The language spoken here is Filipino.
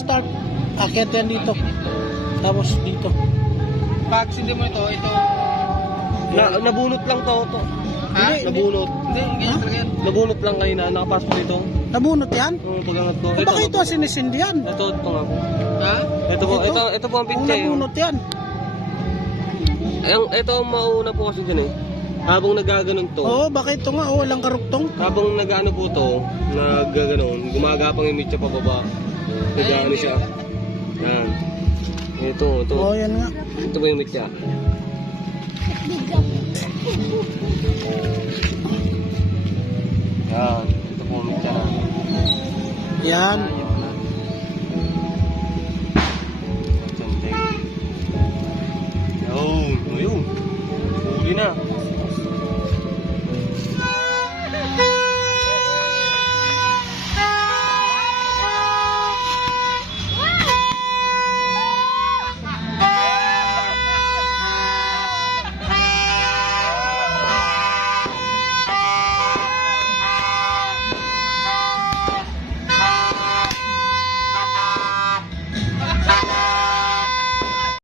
start. Akit yan dito. Tapos dito. Pag sindi mo ito. Nabunot lang to. Ha? Nabunot. Hindi, ganyan talaga yan. Nabunot lang kanina, nakapasok dito. Nabunot yan? Pagangat ko. Eh, baka ito sinisindi yan. Ito nga po. Ha? Ito po ang Kung picture. nabunot yan. Ito ang mauna po kasi dyan eh. Habang nagaganon to. Oo, baka ito nga. Walang karuktong. Habang nagano po to, nagaganon, gumagapang yung mitya pababa. Nagano siya. Yan. Ito. Oo, yan nga. Ito po yung mitya. Yan. Ito po yung mitya na. Yan.